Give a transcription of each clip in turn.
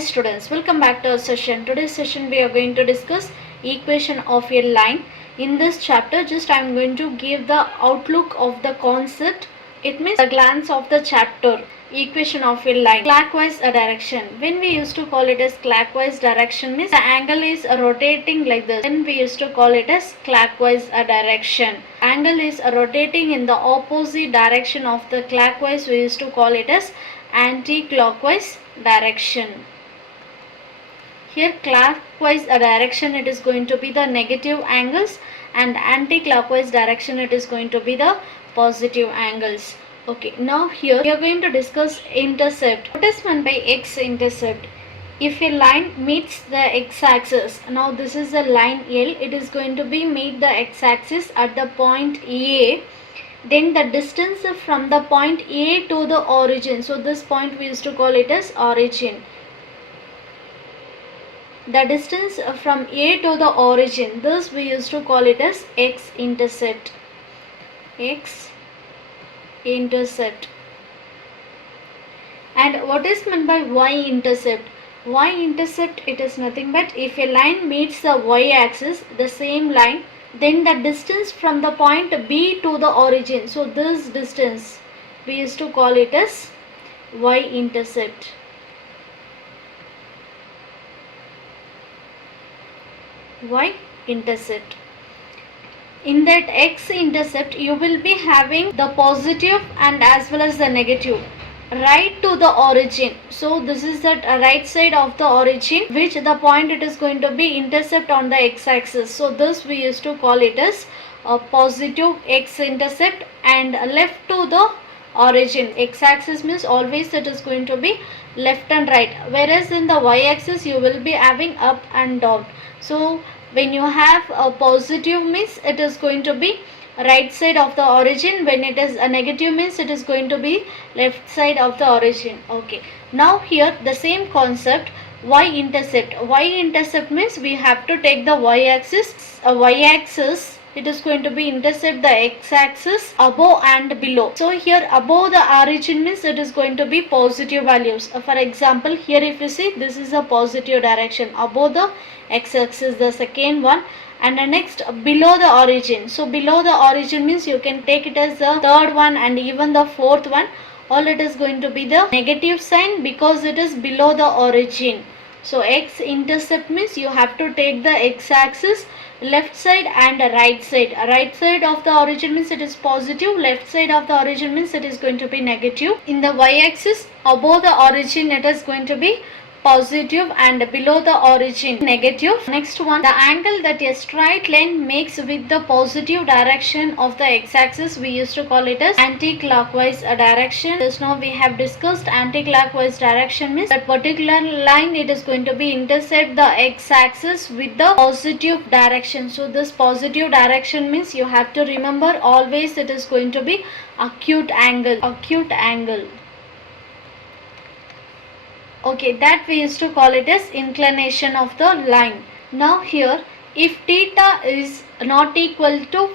students, welcome back to our session. Today's session we are going to discuss equation of a line. In this chapter just I am going to give the outlook of the concept. It means a glance of the chapter. Equation of a line. Clockwise direction. When we used to call it as clockwise direction means the angle is rotating like this. Then we used to call it as clockwise direction. Angle is rotating in the opposite direction of the clockwise. We used to call it as anti-clockwise direction. Here clockwise direction it is going to be the negative angles and anti-clockwise direction it is going to be the positive angles. Okay, now here we are going to discuss intercept. What is meant by x-intercept? If a line meets the x-axis, now this is the line L, it is going to be meet the x-axis at the point A. Then the distance from the point A to the origin, so this point we used to call it as origin. The distance from A to the origin, this we used to call it as x-intercept. X-intercept. And what is meant by y-intercept? Y-intercept, it is nothing but if a line meets the y-axis, the same line, then the distance from the point B to the origin, so this distance we used to call it as y-intercept. Y-intercept. In that x-intercept you will be having the positive and as well as the negative right to the origin. So this is the right side of the origin, which the point it is going to be intercept on the x-axis. So this we used to call it as a positive x-intercept, and left to the origin. X-axis means always it is going to be left and right, whereas in the y-axis you will be having up and down. So when you have a positive means it is going to be right side of the origin, when it is a negative means it is going to be left side of the origin. Okay, now here the same concept, y-intercept. Y-intercept means we have to take the y-axis, it is going to be intercept the x-axis above and below. So here above the origin means it is going to be positive values. For example, here if you see, this is a positive direction above the x-axis, the second one, and the next below the origin. So below the origin means you can take it as the third one and even the fourth one. All it is going to be the negative sign because it is below the origin. So x-intercept means you have to take the x-axis left side and right side. Right side of the origin means it is positive, left side of the origin means it is going to be negative. In the y-axis above the origin it is going to be positive and below the origin negative. Next one, the angle that a straight line makes with the positive direction of the x-axis, we used to call it as anti-clockwise direction. Just now we have discussed anti-clockwise direction means that particular line it is going to be intercept the x-axis with the positive direction. So this positive direction means you have to remember always it is going to be acute angle. Okay, that we used to call it as inclination of the line. Now here, if theta is not equal to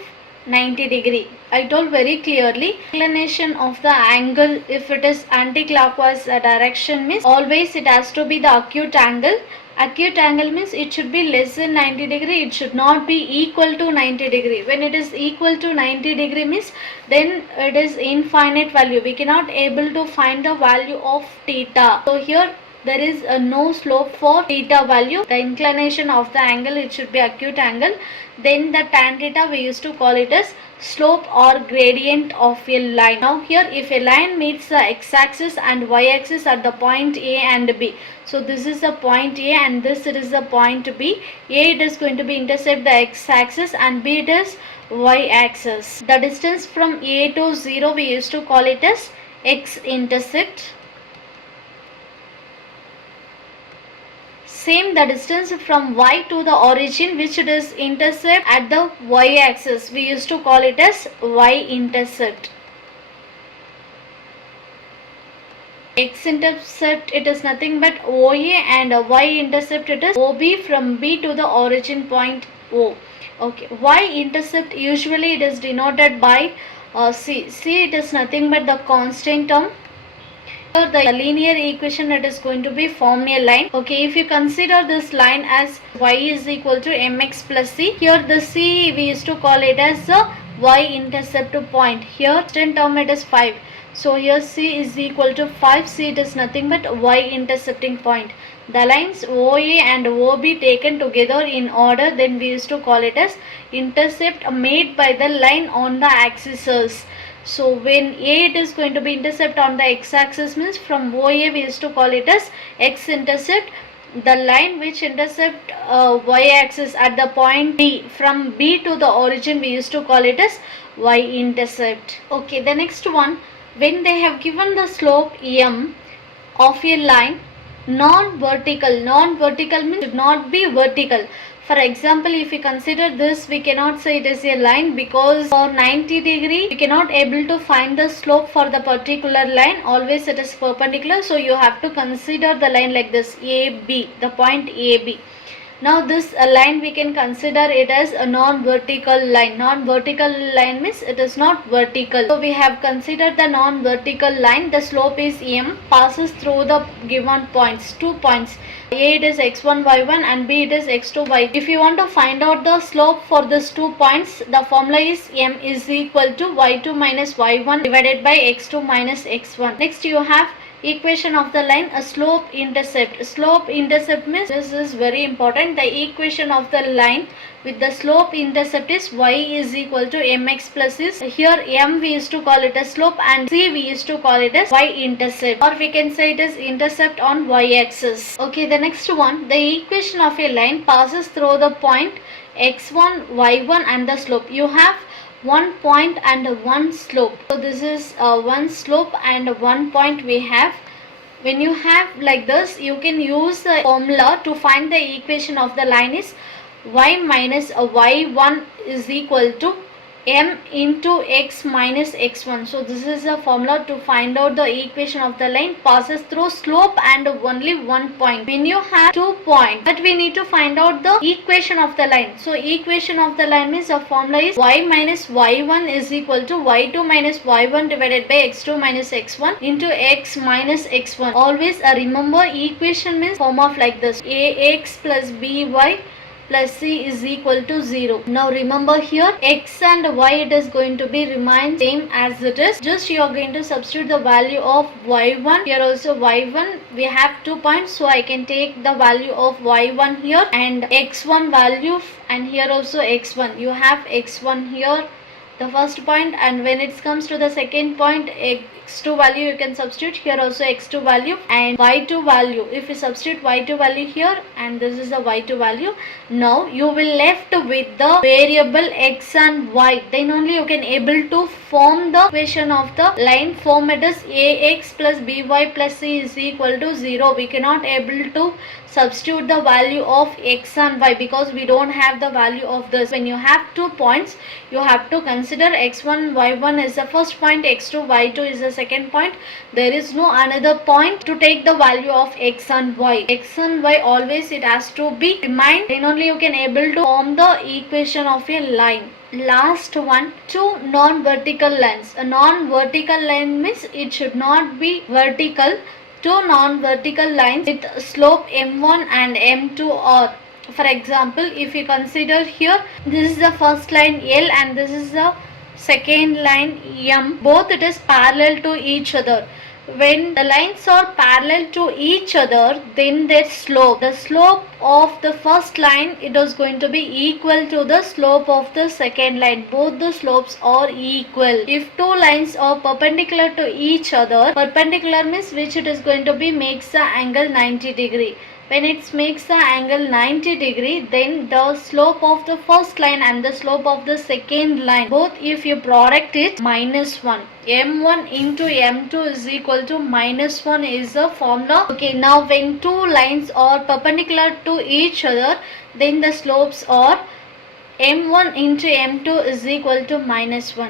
90 degree, I told very clearly inclination of the angle, if it is anti-clockwise direction means always it has to be the acute angle. Acute angle means it should be less than 90 degree, it should not be equal to 90 degree. When it is equal to 90 degree means then it is infinite value. We cannot able to find the value of theta. So here there is no slope for theta value. The inclination of the angle it should be acute angle. Then the tan theta we used to call it as slope or gradient of a line. Now here if a line meets the x-axis and y-axis at the point A and B, so this is the point A and this it is the point B. A it is going to be intercept the x-axis and B it is y-axis. The distance from A to 0 we used to call it as x-intercept. Same, the distance from y to the origin which it is intercept at the y-axis, we used to call it as y-intercept. X-intercept it is nothing but OA and y-intercept it is OB from B to the origin point O. Okay, y-intercept usually it is denoted by C. C it is nothing but the constant term. Here the linear equation, it is going to be form a line. Okay, if you consider this line as y is equal to mx plus c, here the c we used to call it as the y-intercept point. Here distant term it is 5. So here c is equal to 5. C it is nothing but y-intercepting point. The lines OA and OB taken together in order, then we used to call it as intercept made by the line on the axis. So when A it is going to be intercept on the x-axis, means from OA we used to call it as x-intercept. The line which intercept y-axis at the point B, from B to the origin, we used to call it as y-intercept. Okay, the next one, when they have given the slope m of a line non-vertical means should not be vertical. For example, if we consider this, we cannot say it is a line, because for 90 degree we cannot able to find the slope for the particular line. Always it is perpendicular, so you have to consider the line like this, AB, the point AB. Now this line we can consider it as a non-vertical line. Non-vertical line means it is not vertical. So we have considered the non-vertical line. The slope is m, passes through the given points, 2 points. A it is x1 y1 and B it is x2 y2. If you want to find out the slope for these 2 points, the formula is m is equal to y2 minus y1 divided by x2 minus x1. Next you have equation of the line, a slope intercept. Slope intercept means, this is very important, the equation of the line with the slope intercept is y is equal to mx plus is, here m we used to call it as slope and c we used to call it as y-intercept, or we can say it is intercept on y-axis. Okay, the next one, the equation of a line passes through the point x1 y1 and the slope. You have one point and one slope. So this is one slope and one point we have. When you have like this, you can use the formula to find the equation of the line is y minus y1 is equal to m into x minus x1. So this is a formula to find out the equation of the line passes through slope and only one point. When you have 2 points, but we need to find out the equation of the line. So equation of the line means the formula is y minus y1 is equal to y2 minus y1 divided by x2 minus x1 into x minus x1. Always remember, equation means form of like this, ax plus by plus c is equal to 0. Now remember, here x and y it is going to be remain same as it is. Just you are going to substitute the value of y1. Here also y1, we have 2 points, so I can take the value of y1 here and x1 value, and here also x1. You have x1 here, the first point, and when it comes to the second point, x2 value you can substitute, here also x2 value and y2 value. If you substitute y2 value here and this is the y2 value, now you will left with the variable x and y. Then only you can able to form the equation of the line. Form it is ax plus by plus c is equal to 0. We cannot able to substitute the value of x and y because we don't have the value of this. When you have 2 points, you have to consider x1 y1 is the first point, x2 y2 is the second point. There is no another point to take the value of x and y. X and y always it has to be remain, then only you can able to form the equation of a line. Last one, 2 non-vertical lines. A non-vertical line means it should not be vertical. 2 non-vertical lines with slope m1 and m2 are, for example, if you consider here, this is the first line L and this is the second line M. Both it is parallel to each other. When the lines are parallel to each other, then their slope, the slope of the first line, it is going to be equal to the slope of the second line. Both the slopes are equal. If 2 lines are perpendicular to each other, perpendicular means which it is going to be makes the angle 90 degree. When it makes the angle 90 degree, then the slope of the first line and the slope of the second line, both if you product it, minus 1. m1 into m2 is equal to minus 1 is the formula. Okay, now when 2 lines are perpendicular to each other, then the slopes are m1 into m2 is equal to minus 1.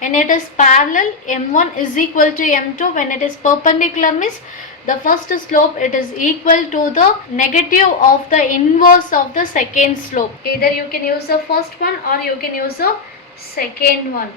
When it is parallel, m1 is equal to m2. When it is perpendicular means the first slope it is equal to the negative of the inverse of the second slope. Either you can use the first one or you can use the second one.